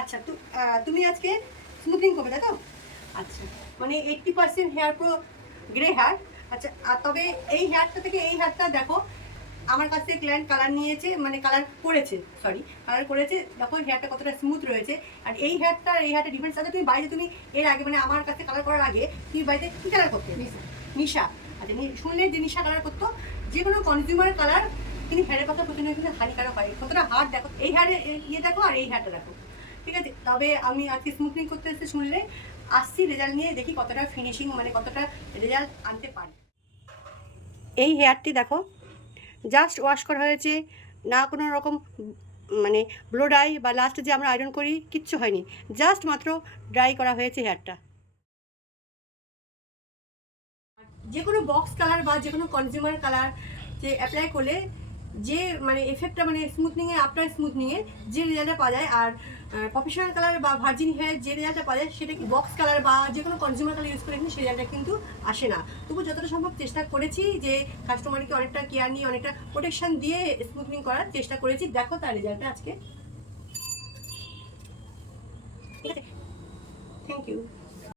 আচ্ছা তুমি আজকে স্মুথিং করবে তাই তো? আচ্ছা, মানে 80% হেয়ার প্রো গ্রে হেয়ার। আচ্ছা, আর তবে এই হেয়ারটা থেকে এই হেয়ারটা দেখো, আমার কাছে ক্লায়েন্ট কালার নিয়েছে, মানে কালার করেছে, কালার করেছে, দেখো হেয়ারটা কতটা স্মুথ রয়েছে। আর এই হেয়ারটা ডিফারেন্স আছে। তুমি বাড়িতে তুমি এর আগে, মানে আমার কাছে কালার করার আগে তুমি বাড়িতে কী কালার করতে? নিশা। আচ্ছা, শুনলে যে নিশা কালার করতো। যে কোনো কনজিউমার কালার কিন্তু হেয়ারের কথা প্রচন্ড কিন্তু হানিকারক হয়। কতটা হার্ড দেখো, এই হেয়ারে ইয়ে দেখো আর এই হেয়ারটা দেখো, ঠিক আছে? তবে আমি আজকে স্মুথনিং করতে এসে শুনলে আসছি রেজাল্ট নিয়ে, দেখি কতটা ফিনিশিং, মানে কতটা রেজাল্ট আনতে পারি। এই হেয়ারটি দেখো, জাস্ট ওয়াশ করা হয়েছে, না কোনো রকম মানে ব্লো ড্রাই বা লাস্টে যে আমরা আয়রন করি কিচ্ছু হয়নি, জাস্ট মাত্র ড্রাই করা হয়েছে হেয়ারটা। যে কোনো বক্স কালার বা যে কোনো কনজিউমার কালার যে অ্যাপ্লাই করলে যে মানে এফেক্টটা, মানে স্মুথনিংয়ে, আফটার স্মুথনিংয়ে যে রেজাল্টটা পাওয়া যায়, আর প্রফেশনাল কালার বা ভার্জিন হেয়ার যে রেজাল্টটা পাওয়া যায়, সেটা কি বক্স কালার বা যে কোনো কনজিউমার কালার ইউজ করে কিন্তু সেই রেজাল্টটা কিন্তু আসে না। তবু যতটা সম্ভব চেষ্টা করেছি যে কাস্টমারকে অনেকটা কেয়ার নিয়ে, অনেকটা প্রোটেকশন দিয়ে স্মুথনিং করার চেষ্টা করেছি। দেখো তার রেজাল্টটা আজকে। ঠিক আছে, থ্যাংক ইউ।